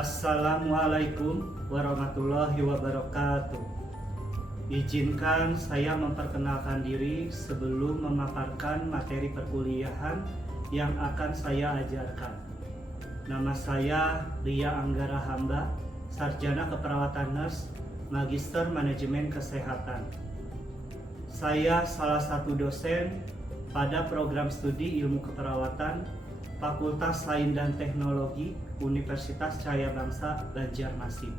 Assalamualaikum warahmatullahi wabarakatuh. Izinkan saya memperkenalkan diri sebelum memaparkan materi perkuliahan yang akan saya ajarkan. Nama saya Lia Anggara Hamba, Sarjana Keperawatan Nurse, Magister Manajemen Kesehatan. Saya salah satu dosen pada program studi Ilmu Keperawatan Fakultas Sains dan Teknologi Universitas Cahaya Bangsa Banjarmasin.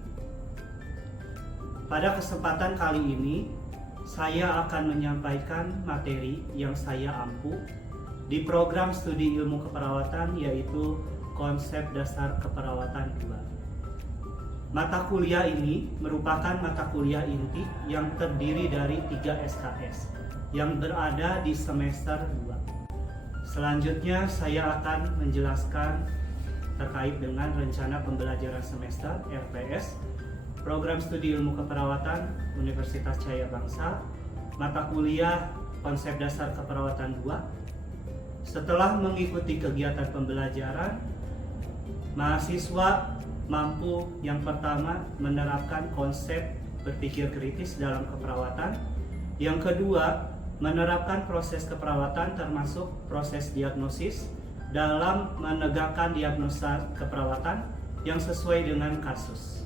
Pada kesempatan kali ini, saya akan menyampaikan materi yang saya ampu di program studi Ilmu Keperawatan, yaitu Konsep Dasar Keperawatan 2. Mata kuliah ini merupakan mata kuliah inti yang terdiri dari 3 SKS yang berada di semester 2. Selanjutnya saya akan menjelaskan terkait dengan rencana pembelajaran semester RPS, Program Studi Ilmu Keperawatan Universitas Cahaya Bangsa, mata kuliah Konsep Dasar Keperawatan 2. Setelah mengikuti kegiatan pembelajaran, mahasiswa mampu yang pertama menerapkan konsep berpikir kritis dalam keperawatan, yang kedua menerapkan proses keperawatan termasuk proses diagnosis dalam menegakkan diagnosa keperawatan yang sesuai dengan kasus.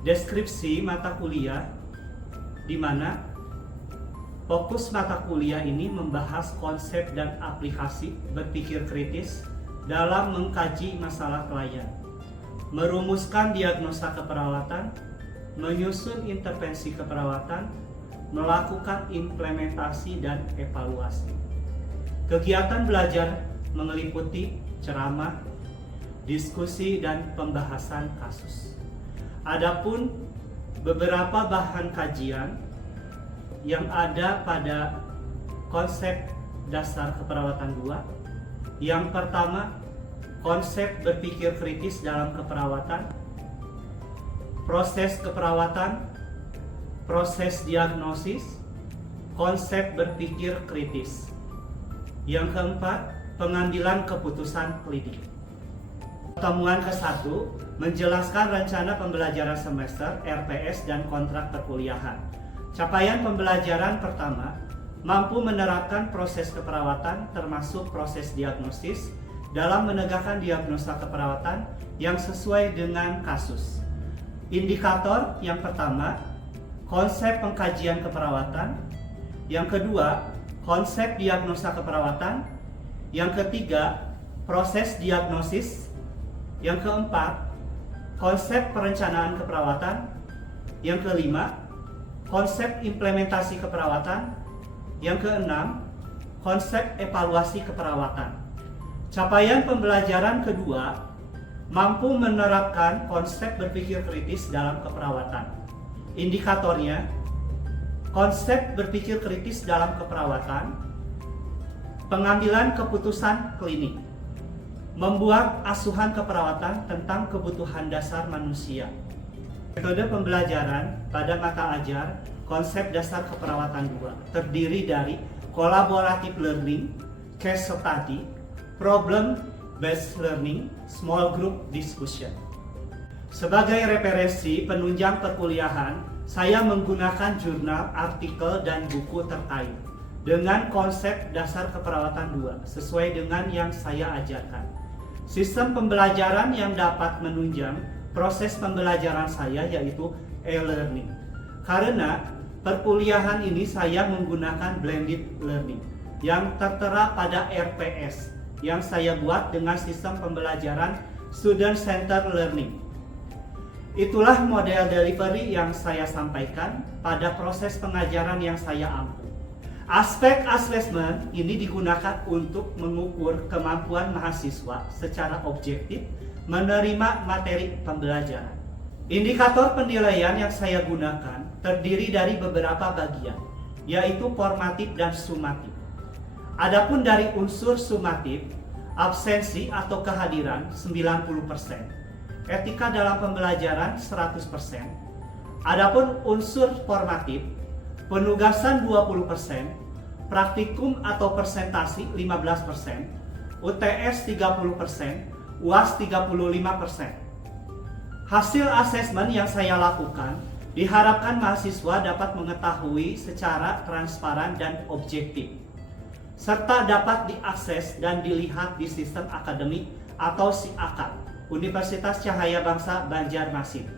Deskripsi mata kuliah, di mana fokus mata kuliah ini membahas konsep dan aplikasi berpikir kritis dalam mengkaji masalah klien, merumuskan diagnosa keperawatan, menyusun intervensi keperawatan, melakukan implementasi dan evaluasi. Kegiatan belajar meliputi ceramah, diskusi, dan pembahasan kasus. Adapun beberapa bahan kajian yang ada pada konsep dasar keperawatan 2. Yang pertama, konsep berpikir kritis dalam keperawatan, proses keperawatan, proses diagnosis, konsep berpikir kritis. Yang keempat, pengambilan keputusan klinik. Pertemuan ke-1 menjelaskan rencana pembelajaran semester RPS dan kontrak perkuliahan. Capaian pembelajaran pertama, mampu menerapkan proses keperawatan termasuk proses diagnosis dalam menegakkan diagnosa keperawatan yang sesuai dengan kasus. Indikator yang pertama, konsep pengkajian keperawatan. Yang kedua, konsep diagnosa keperawatan. Yang ketiga, proses diagnosis. Yang keempat, konsep perencanaan keperawatan. Yang kelima, konsep implementasi keperawatan. Yang keenam, konsep evaluasi keperawatan. Capaian pembelajaran kedua, mampu menerapkan konsep berpikir kritis dalam keperawatan. Indikatornya, konsep berpikir kritis dalam keperawatan, pengambilan keputusan klinik, membuat asuhan keperawatan tentang kebutuhan dasar manusia. Metode pembelajaran pada mata ajar konsep dasar keperawatan 2 terdiri dari collaborative learning, case study, problem based learning, small group discussion. Sebagai referensi penunjang perkuliahan, saya menggunakan jurnal, artikel, dan buku terkait dengan konsep dasar keperawatan 2 sesuai dengan yang saya ajarkan. Sistem pembelajaran yang dapat menunjang proses pembelajaran saya yaitu e-learning. Karena perkuliahan ini saya menggunakan blended learning yang tertera pada RPS yang saya buat dengan sistem pembelajaran student centered learning. Itulah model delivery yang saya sampaikan pada proses pengajaran yang saya ampu. Aspek assessment ini digunakan untuk mengukur kemampuan mahasiswa secara objektif menerima materi pembelajaran. Indikator penilaian yang saya gunakan terdiri dari beberapa bagian, yaitu formatif dan sumatif. Adapun dari unsur sumatif, absensi atau kehadiran 90%. Etika dalam pembelajaran 100%. Adapun unsur formatif, penugasan 20%, praktikum atau presentasi 15%, UTS 30%, UAS 35%. Hasil asesmen yang saya lakukan diharapkan mahasiswa dapat mengetahui secara transparan dan objektif, serta dapat diakses dan dilihat di sistem akademik atau SIAKA, Universitas Cahaya Bangsa Banjarmasin.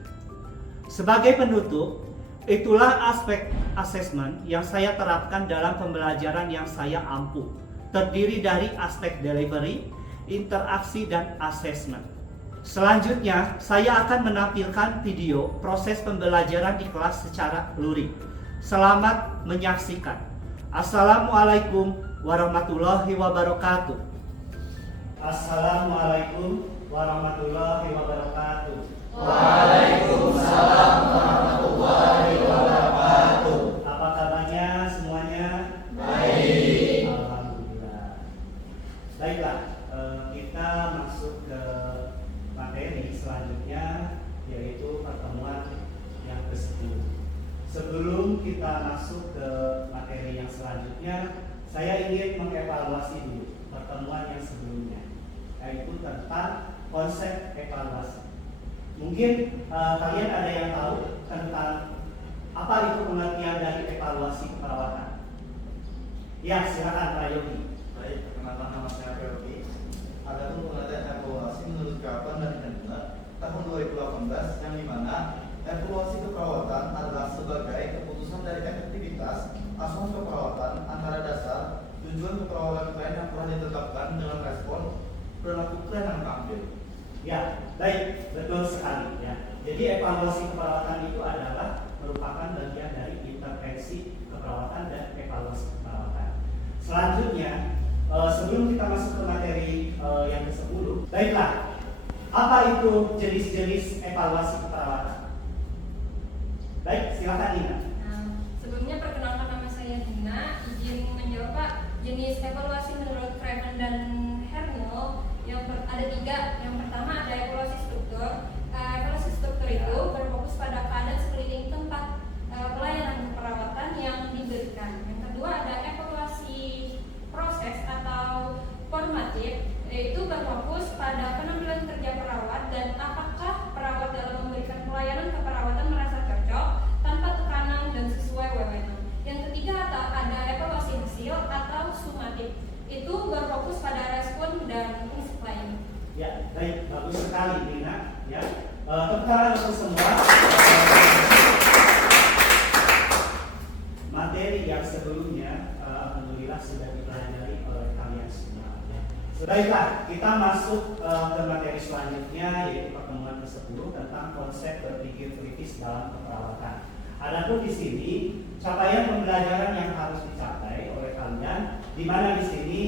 Sebagai penutup, itulah aspek asesmen yang saya terapkan dalam pembelajaran yang saya ampuh, terdiri dari aspek delivery, interaksi, dan asesmen. Selanjutnya, saya akan menampilkan video proses pembelajaran di kelas secara luring. Selamat menyaksikan. Assalamualaikum warahmatullahi wabarakatuh. Assalamualaikum warahmatullahi wabarakatuh. Waalaikumsalam warahmatullahi wabarakatuh. Apa kabarnya semuanya? Baik. Alhamdulillah. Baiklah, kita masuk ke materi selanjutnya, yaitu pertemuan yang ke-10. Sebelum kita masuk ke materi yang selanjutnya, saya ingin mengevaluasi dulu pertemuan yang sebelumnya, yaitu tentang konsep evaluasi. Mungkin kalian ada yang tahu tentang apa itu pengertian dari evaluasi keperawatan? Ya, silakan Pak Yogi. Baik, perkenalkan nama saya Yogi. Adapun pengertian evaluasi menurut Kapan dan Hendra tahun 2018, yang dimana evaluasi keperawatan adalah sebagai keputusan dari efektivitas asuhan keperawatan antara dasar tujuan keperawatan klien yang telah ditetapkan dengan respon perilaku klien yang tampil. Ya, baik, betul sekali ya. Jadi evaluasi keperawatan itu adalah merupakan bagian dari intervensi keperawatan dan evaluasi keperawatan. Selanjutnya, sebelum kita masuk ke materi yang ke-10, baiklah, apa itu jenis-jenis evaluasi keperawatan? Baik, silakan Nina. Sebelumnya perkenalkan nama saya Dina, izin menjawab Pak. Jenis evaluasi menurut Kremen dan Hernel ada 3. Yang pertama ada evaluasi struktur. Evaluasi struktur itu berfokus pada keadaan sekeliling tempat pelayanan keperawatan yang diberikan. Yang kedua ada evaluasi proses atau formatif, yaitu berfokus pada penampilan kerja perawat dan apakah perawat dalam memberikan pelayanan keperawatan merasa cocok tanpa tekanan dan sesuai wewenang. Yang ketiga ada evaluasi hasil atau sumatif, itu berfokus pada respon dan fungsi klien. Ya, baik, bagus sekali Nina. Ya, tepuk tangan untuk semua. Materi yang sebelumnya, alhamdulillah sudah dipelajari oleh kalian semua. Ya. Baiklah, kita masuk ke materi selanjutnya, yaitu pertemuan ke-10 tentang konsep berpikir kritis dalam keperawatan. Adapun di sini capaian pembelajaran yang harus dicapai oleh kalian, di mana di sini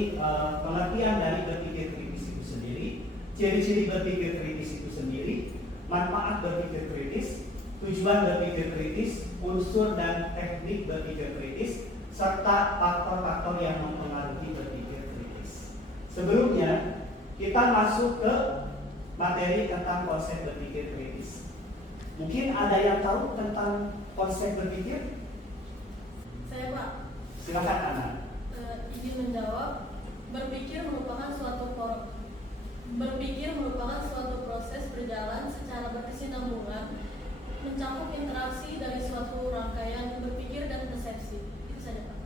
pengertian dari berpikir kritis itu sendiri, ciri-ciri berpikir kritis itu sendiri, manfaat berpikir kritis, tujuan berpikir kritis, unsur dan teknik berpikir kritis, serta faktor-faktor yang mempengaruhi berpikir kritis. Sebelumnya kita masuk ke materi tentang konsep berpikir kritis. Mungkin ada yang tahu tentang konsep berpikir? Saya Pak, Silakan Ana. izin menjawab. Berpikir merupakan suatu proses berjalan secara berkesinambungan, mencakup interaksi dari suatu rangkaian berpikir dan persepsi. Itu saja Pak.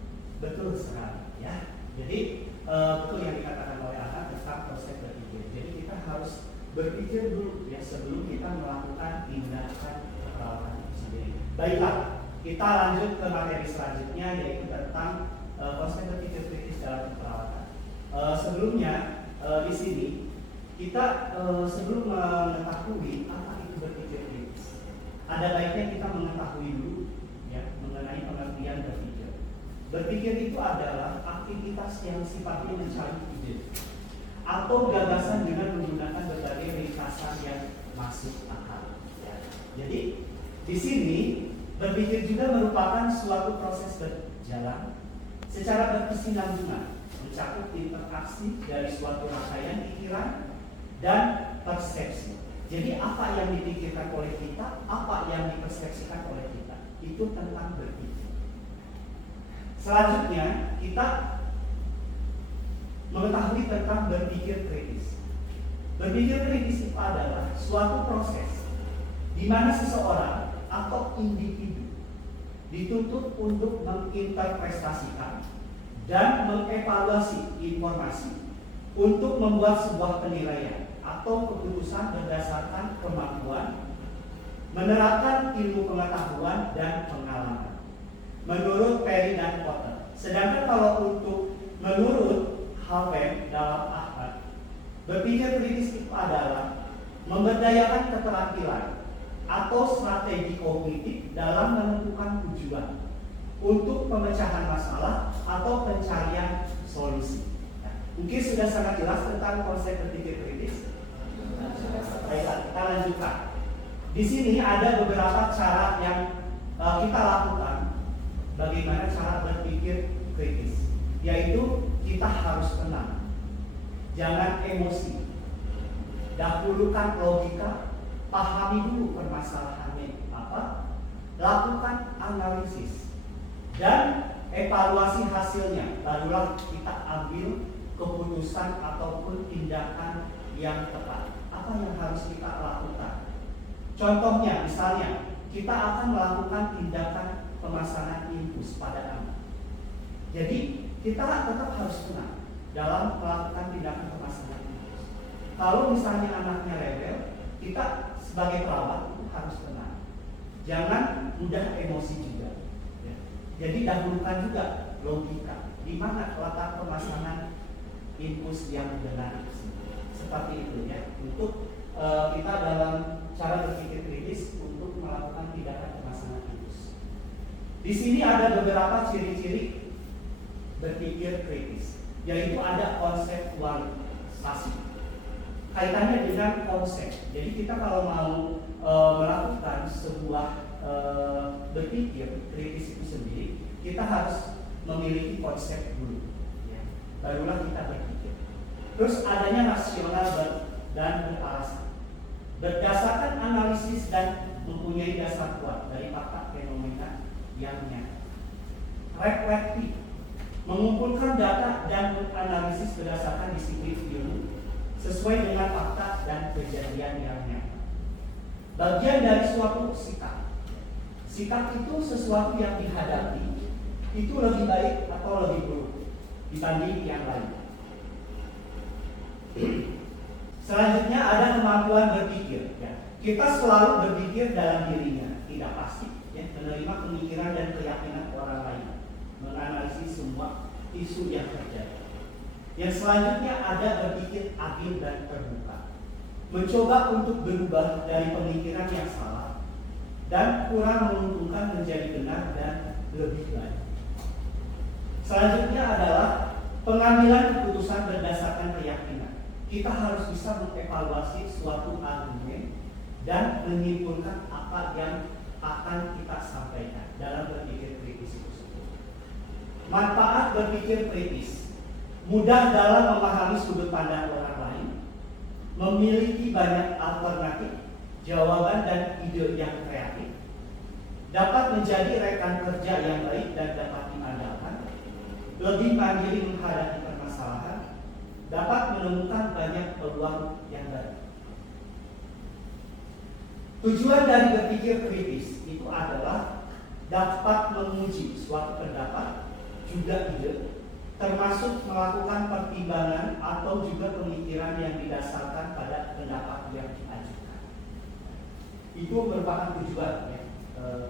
Betul sekali ya. Jadi betul yang dikatakan oleh Ana tentang konsep berpikir. Jadi kita harus berpikir dulu ya sebelum kita melakukan tindakan keperawatan itu sendiri. Baiklah, kita lanjut ke materi selanjutnya, yaitu tentang konsep berpikir kritis dalam keperawatan. Sebelumnya di sini kita sebelum mengetahui apa itu berpikir kritis, ada baiknya kita mengetahui dulu ya mengenai pengertian berpikir. Berpikir itu adalah aktivitas yang sifatnya mencari ide atau gagasan dengan menggunakan berbagai ringkasan yang masuk akal. Ya. Jadi di sini berpikir juga merupakan suatu proses berjalan secara berkesinambungan, mencakup interaksi dari suatu rangkaian pikiran dan persepsi. Jadi apa yang dipikirkan oleh kita, apa yang dipersepsikan oleh kita, itu tentang berpikir. Selanjutnya kita mengetahui tentang berpikir kritis. Berpikir kritis itu adalah suatu proses di mana seseorang atau individu dituntut untuk menginterpretasikan dan mengevaluasi informasi untuk membuat sebuah penilaian atau keputusan berdasarkan kemampuan, menerapkan ilmu pengetahuan dan pengalaman. Menurut Perry dan Potter. Sedangkan kalau untuk menurut Halven dalam Ahmad, berpikir kritis itu adalah memberdayakan keterampilan atau strategi kognitif dalam menentukan tujuan untuk pemecahan masalah atau pencarian solusi. Nah, mungkin sudah sangat jelas tentang konsep berpikir kritis. Baiklah, kita lanjutkan. Di sini ada beberapa cara yang kita lakukan bagaimana cara berpikir kritis, yaitu kita harus tenang, jangan emosi, dahulukan logika, pahami dulu permasalahannya apa, lakukan analisis dan evaluasi hasilnya, barulah kita ambil keputusan ataupun tindakan yang tepat. Apa yang harus kita lakukan? Contohnya, misalnya kita akan melakukan tindakan pemasangan infus pada anak. Jadi kita tetap harus tenang dalam melakukan tindakan pemasangan infus. Kalau misalnya anaknya rebel, kita sebagai perawat harus tenang. Jangan mudah emosi juga. Ya. Jadi dahulukan juga logika. Di mana letak pemasangan infus yang benar. Seperti itu ya. Untuk kita dalam cara berpikir kritis untuk melakukan tindakan pemasangan infus. Di sini ada beberapa ciri-ciri berpikir kritis, yaitu ada konseptualisasi. Kaitannya dengan konsep. Jadi kita kalau mau melakukan sebuah berpikir kritis itu sendiri, kita harus memiliki konsep dulu, ya. Barulah kita berpikir. Terus adanya rasional dan beralasan, berdasarkan analisis dan mempunyai dasar kuat dari fakta fenomena yang nyata. Reflektif, mengumpulkan data dan menganalisis berdasarkan disiplin ilmu sesuai dengan fakta dan kejadian yang nyata. Bagian dari suatu sikap. Sikap itu sesuatu yang dihadapi itu lebih baik atau lebih buruk dibanding yang lain. Selanjutnya ada kemampuan berpikir. Ya. Kita selalu berpikir dalam dirinya, tidak pasti. Ya. Menerima pemikiran dan keyakinan orang lain, menganalisis semua isu yang terjadi. Yang selanjutnya ada berpikir adil dan terbuka, mencoba untuk berubah dari pemikiran yang salah dan kurang menguntungkan menjadi benar dan lebih baik. Selanjutnya adalah pengambilan keputusan berdasarkan keyakinan. Kita harus bisa mengevaluasi suatu argumen dan menyimpulkan apa yang akan kita sampaikan dalam berpikir kritis tersebut. Manfaat berpikir kritis: mudah dalam memahami sudut pandang orang lain, memiliki banyak alternatif, jawaban dan ide yang kreatif, dapat menjadi rekan kerja yang baik dan dapat diandalkan, lebih mandiri menghadapi permasalahan, dapat menemukan banyak peluang yang baik. Tujuan dari berpikir kritis itu adalah dapat menguji suatu pendapat, juga ide, termasuk melakukan pertimbangan atau juga pemikiran yang didasarkan pada pendapat yang diajukan. Itu merupakan tujuan ya,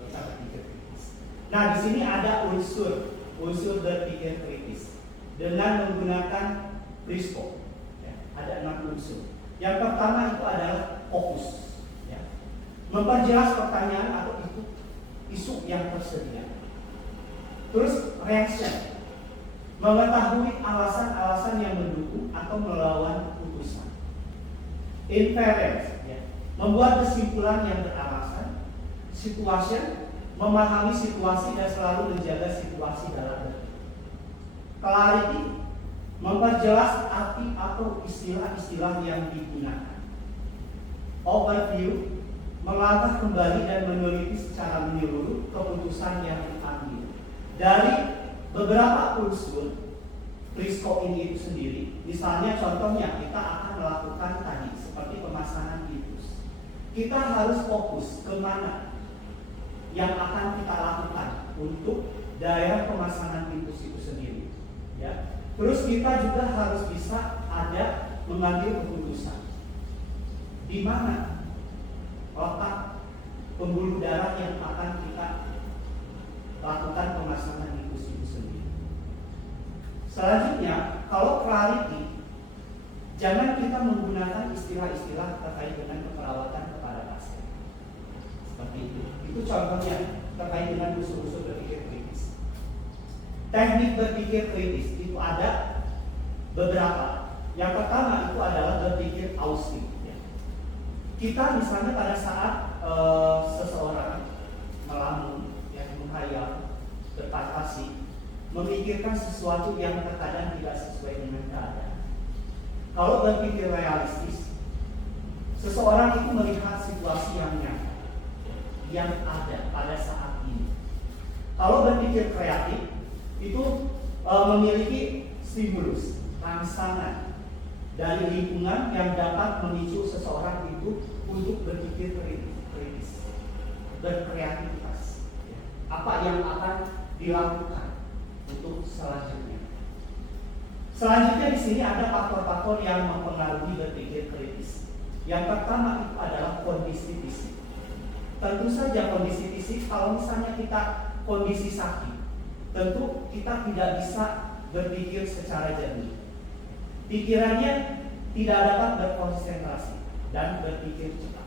kita berpikir kritis. Nah, di sini ada unsur berpikir kritis dengan menggunakan Briscoe. Ya, ada 6 unsur. Yang pertama itu adalah fokus, ya. Memperjelas pertanyaan atau isu yang tersedia. Terus reaction, mengetahui alasan-alasan yang mendukung atau melawan putusan. Inference, ya. Membuat kesimpulan yang beralasan. Situation, memahami situasi dan selalu menjaga situasi dalam berpikir. Clarity, memperjelas arti atau istilah-istilah yang digunakan. Overview, melangkah kembali dan meneliti secara menyeluruh keputusan yang diambil. Dari beberapa unsur ini itu sendiri. Misalnya contohnya kita akan melakukan tadi seperti pemasangan infus. Kita harus fokus kemana yang akan kita lakukan untuk daerah pemasangan infus itu sendiri. Ya. Terus kita juga harus bisa ada mengambil keputusan di mana letak pembuluh darah yang akan kita lakukan pemasangan infus itu sendiri. Selanjutnya, kalau clarity, jangan kita menggunakan istilah-istilah terkait dengan keperawatan kepada pasien. Seperti itu. Itu contohnya terkait dengan usul-usul berpikir kritis. Teknik berpikir kritis itu ada beberapa. Yang pertama itu adalah berpikir austik. Ya. Kita misalnya pada saat seseorang melamun, ya, menghayal, berfantasi, memikirkan sesuatu yang terkadang tidak sesuai dengan keadaan. Kalau berpikir realistis, seseorang itu melihat situasi yang nyata, yang ada pada saat ini. Kalau berpikir kreatif, itu memiliki stimulus, rangsangan dari lingkungan yang dapat memicu seseorang itu untuk berpikir kritis, berkreativitas. Apa yang akan dilakukan untuk selanjutnya? Selanjutnya di sini ada faktor-faktor yang mempengaruhi berpikir kritis. Yang pertama itu adalah kondisi fisik. Tentu saja kondisi fisik, kalau misalnya kita kondisi sakit, tentu kita tidak bisa berpikir secara jernih. Pikirannya tidak dapat berkonsentrasi dan berpikir cepat.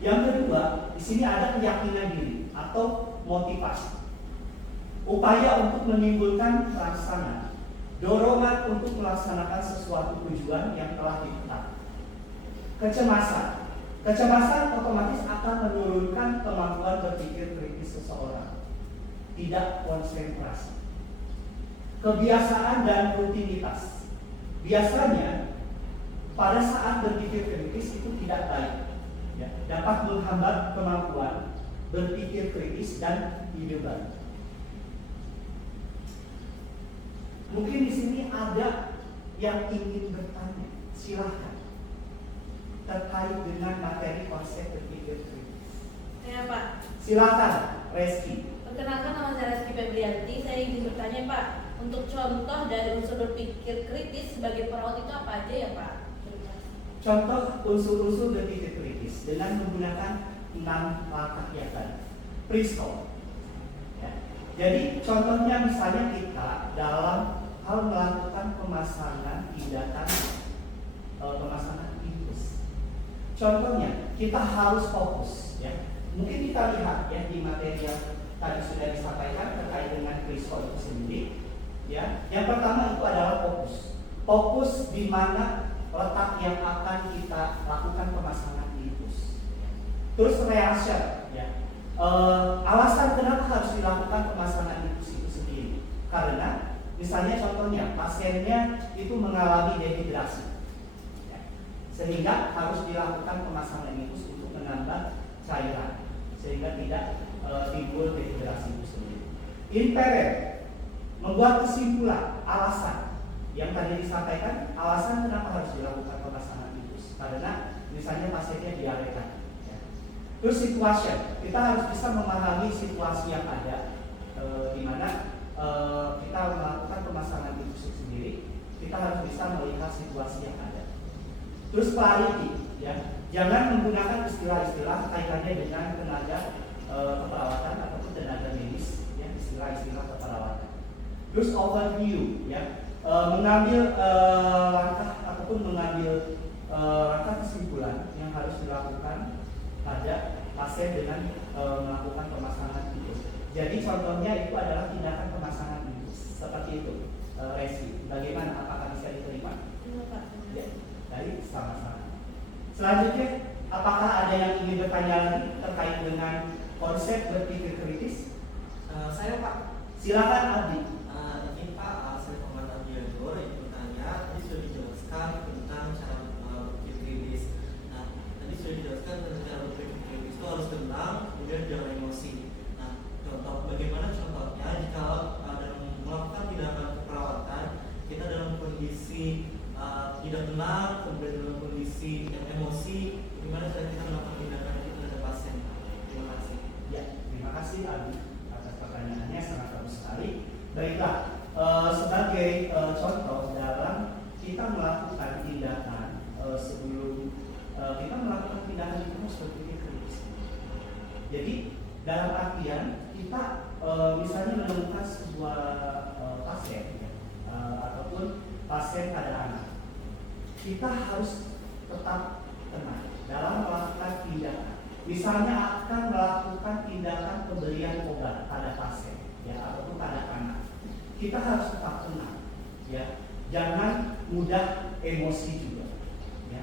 Yang kedua, di sini ada keyakinan diri atau motivasi. Upaya untuk menimbulkan rangsangan, dorongan untuk melaksanakan sesuatu tujuan yang telah ditetapkan. Kecemasan. Kecemasan otomatis akan menurunkan kemampuan berpikir kritis seseorang. Tidak konsentrasi. Kebiasaan dan rutinitas. Biasanya pada saat berpikir kritis itu tidak baik, ya, dapat menghambat kemampuan berpikir kritis dan ide baru. Mungkin di sini ada yang ingin bertanya, silahkan, terkait dengan materi konsep berpikir kritis. Ya Pak. Silakan, Reski. Perkenalkan, nama saya Reski Febrianti. Saya ingin bertanya Pak, untuk contoh dari unsur berpikir kritis sebagai perawat itu apa aja ya Pak? Contoh unsur-unsur berpikir kritis dengan menggunakan 6 langkah yang tadi. Prinsip. Ya. Jadi contohnya misalnya kita dalam hal melakukan pemasangan tindakan pemasangan infus. Contohnya kita harus fokus. Ya. Mungkin kita lihat ya di materi yang tadi sudah disampaikan terkait dengan prinsip itu sendiri. Ya, yang pertama itu adalah fokus. Fokus di mana letak yang akan kita lakukan pemasangan infus. Terus reaction, ya. Alasan kenapa harus dilakukan pemasangan infus itu sendiri? Karena misalnya contohnya pasiennya itu mengalami dehidrasi, ya. Sehingga harus dilakukan pemasangan infus untuk menambah cairan sehingga tidak timbul dehidrasi itu sendiri. Inferent, membuat kesimpulan, alasan yang tadi disampaikan, alasan kenapa harus dilakukan pemasangan infus. Karena misalnya pasiennya diabetes. Ya. Terus situation, kita harus bisa memahami situasi yang ada, di mana kita melakukan pemasangan infus sendiri. Kita harus bisa melihat situasi yang ada. Terus clarity, ya, jangan menggunakan istilah-istilah kaitannya dengan tenaga keperawatan ataupun tenaga medis, ya, istilah-istilah keperawatan. Terus overview, ya, mengambil langkah ataupun mengambil langkah kesimpulan yang harus dilakukan pada pasien dengan melakukan pemasangan infus. Jadi contohnya itu adalah tindakan pemasangan infus seperti itu. Resi, bagaimana? Apakah bisa diterima? Ya, dari sama-sama. Selanjutnya, apakah ada yang ingin bertanya lagi terkait dengan konsep berpikir kritis? Saya Pak. Silakan Abdi. Ini Pak, saya pengamatan Diador yang bertanya. Tadi sudah dijelaskan tentang cara berpikir kritis. Nah, tadi sudah dijelaskan tentang cara berpikir kritis itu harus tenang, kemudian jangan emosi. Nah, bagaimana contohnya jika dalam melakukan tindakan keperawatan kasih Abi atas pertanyaannya, sangat bagus sekali. Baiklah, sebagai contoh dalam kita melakukan tindakan sebelum kita melakukan tindakan itu harus berpikir kritis. Jadi dalam artian kita misalnya menemukan sebuah pasien ya, ataupun pasien pada anak, kita harus tetap tenang dalam melakukan tindakan. Misalnya akan melakukan tindakan pemberian obat pada pasien ya, ataupun pada anak, kita harus tetap tenang ya, jangan mudah emosi juga ya.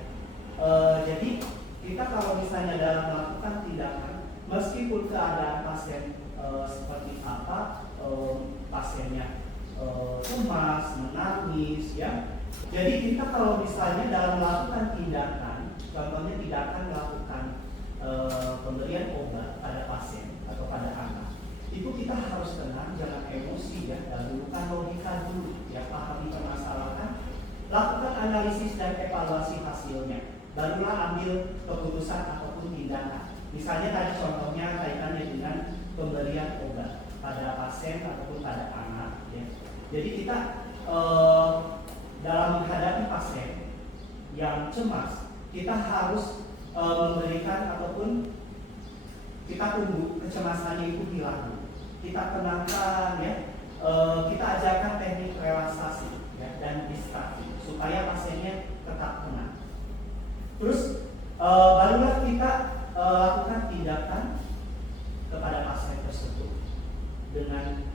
Jadi kita kalau misalnya dalam melakukan tindakan, meskipun keadaan pasien seperti apa, pasiennya cemas, menangis ya. Jadi kita kalau misalnya dalam melakukan tindakan, contohnya tindakan melakukan pemberian obat pada pasien atau pada anak, itu kita harus tenang, jangan emosi ya, dahulukan logika dulu ya, pahami permasalahan, lakukan analisis dan evaluasi hasilnya, barulah ambil keputusan ataupun tindakan. Misalnya tadi contohnya kaitannya dengan pemberian obat pada pasien ataupun pada anak ya. Jadi kita dalam menghadapi pasien yang cemas, kita harus memberikan ataupun kita tunggu kecemasannya itu hilang, kita tenangkan ya, kita ajarkan teknik relaksasi ya, dan distraksi supaya pasiennya tetap tenang. Terus barulah kita lakukan tindakan kepada pasien tersebut dengan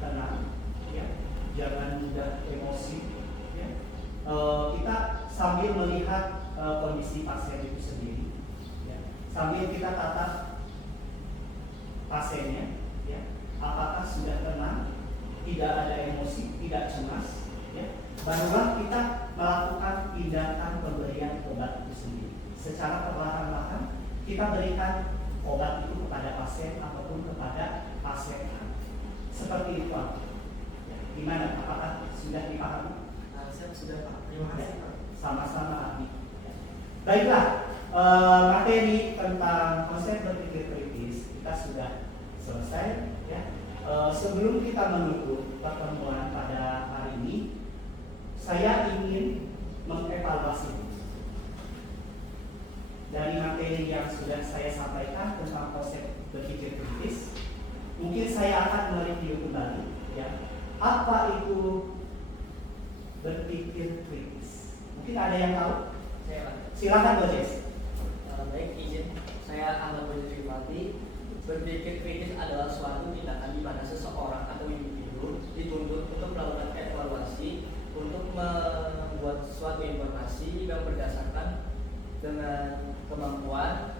tenang ya, jangan mudah emosi ya. Kita sambil melihat kondisi pasien itu sendiri ya, sambil kita tatap pasiennya ya, apakah sudah tenang, tidak ada emosi, tidak cemas ya, barulah kita melakukan tindakan pemberian obat itu sendiri. Secara perlahan-lahan kita berikan obat itu kepada pasien ataupun kepada pasien anak. Seperti itu ya. Gimana? Apakah sudah dipahami? Saya sudah Pak. Terima kasih Pak. Sama-sama Abi. Baiklah, materi tentang konsep berpikir kritis kita sudah selesai ya. Sebelum kita menutup pertemuan pada hari ini, saya ingin mengevaluasi dari materi yang sudah saya sampaikan tentang konsep berpikir kritis. Mungkin saya akan mereview kembali ya, apa itu berpikir kritis. Mungkin ada yang tahu? Saya Pak. Silakan Bu Jess. Baik, izin saya Ahmad Budi. Berpikir kritis adalah suatu tindakan di mana seseorang atau individu dituntut untuk melakukan evaluasi untuk membuat suatu informasi yang berdasarkan dengan kemampuan,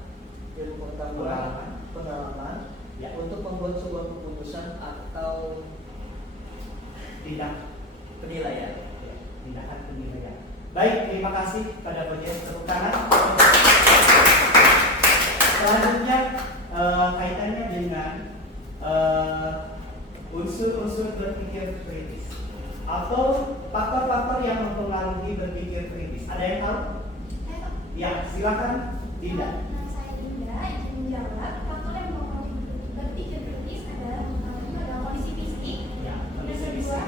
ilmu pengetahuan, pengalaman Ya. untuk membuat sebuah keputusan atau Tindak penilaian. ya, tindakan penilaian. Baik, terima kasih pada Bu Jess. Tepuk tangan. Selanjutnya kaitannya dengan unsur-unsur berpikir kritis atau faktor-faktor yang mempengaruhi berpikir kritis. Ada yang tahu? Ya, silakan Dinda. Saya Dinda, izin menjawab. Faktor yang mempengaruhi berpikir kritis adalah kondisi fisik. Ya, Yang kedua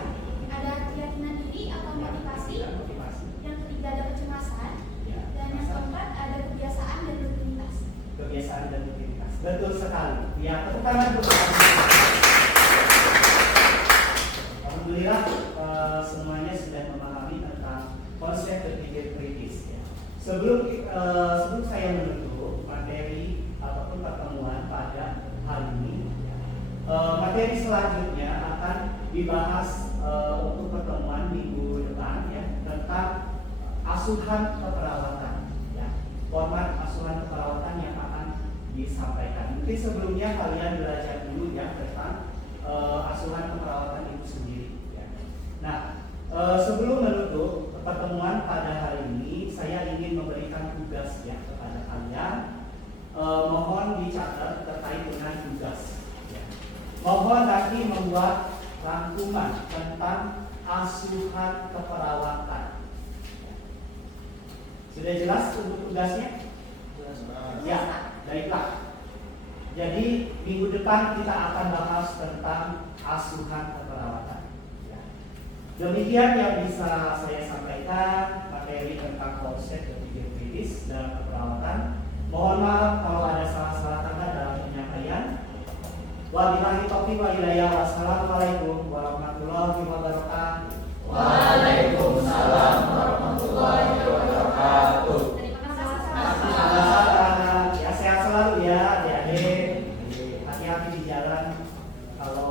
ada keyakinan diri atau motivasi. Motivasi. Yang ketiga ada kecemasan. Ya, Dan yang keempat ada kebiasaan dan rutinitas. kebiasaan dan rutinitas. Betul sekali. Ya, tepuk tangan untuk Alhamdulillah semuanya sudah memahami tentang konsep berpikir kritis. Ya. Sebelum saya menutup materi ataupun pertemuan pada hari ini, ya, materi selanjutnya akan dibahas untuk pertemuan minggu depan ya, tentang asuhan keperawatan. Ya. Format asuhan keperawatan yang akan disampaikan. Mungkin sebelumnya kalian belajar dulu ya tentang asuhan keperawatan itu sendiri. Ya. Nah, sebelum menutup pertemuan pada hari ini, saya ingin memberikan tugas ya kepada kalian. Mohon dicatat terkait dengan tugas. Ya. Mohon nanti membuat rangkuman tentang asuhan keperawatan. Sudah jelas untuk tugasnya? Ya, baiklah. Jadi minggu depan kita akan bahas tentang asuhan keperawatan. Ya. Demikian yang bisa saya sampaikan materi tentang konsep berpikir kritis dalam keperawatan. Mohon maaf kalau ada salah-salah kata dalam penyampaian. Wabillahi taufiq wal hidayah. Wassalamualaikum warahmatullahi wabarakatuh. Waalaikumsalam warahmatullahi wabarakatuh. Terima kasih. Sama-sama. Ya sehat selalu ya adik-adik. Hati-hati di jalan kalau